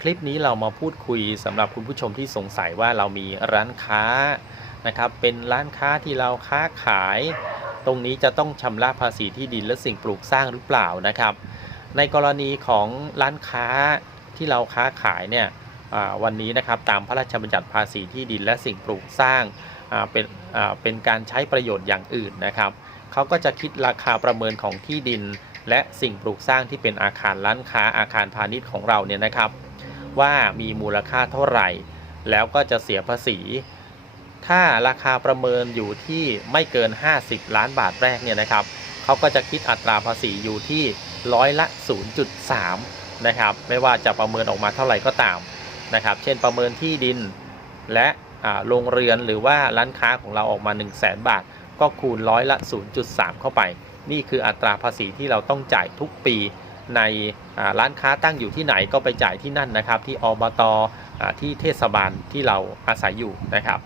คลิปนี้เรามาพูดคุยสำหรับคุณผู้ชมที่สงสัยว่าเรามีร้านค้านะครับ เป็นร้านค้าที่เราค้าขาย ตรงนี้จะต้องชำระภาษีที่ดินและสิ่งปลูกสร้างหรือเปล่านะครับ ในกรณีของร้านค้าที่เราค้าขายเนี่ยวันนี้นะครับตามพระราชบัญญัติภาษีที่ดินและสิ่งปลูกสร้างาเป็นเป็นการใช้ประโยชน์อย่างอื่นนะครับเขาก็จะคิดราคาประเมินของที่ดิน และสิ่งปลูกสร้างที่เป็นอาคารร้านค้าอาคารพาณิชย์ของเราเนี่ยนะครับ ว่ามีมูลค่าเท่าไหร่ แล้วก็จะเสียภาษี ถ้าราคาประเมินอยู่ที่ไม่เกิน 50 ล้านบาทแรกเนี่ยนะครับเขาก็จะคิดอัตราภาษีอยู่ที่ร้อยละ 0.3 นะครับ ไม่ว่าจะประเมินออกมาเท่าไหร่ก็ตามนะครับ เช่นประเมินที่ดินและโรงเรือนหรือว่าร้านค้าของเราออกมา 1 0 0 0 0แบาท ก็คูณร้อยละ 0.3 เข้าไป นี่คืออัตราภาษีที่เราต้องจ่ายทุกปี ในร้านค้าตั้งอยู่ที่ไหนก็ไปจ่ายที่นั่นนะครับ ที่อบตอที่เทศบาลที่เราอาศัยอยู่นะครับ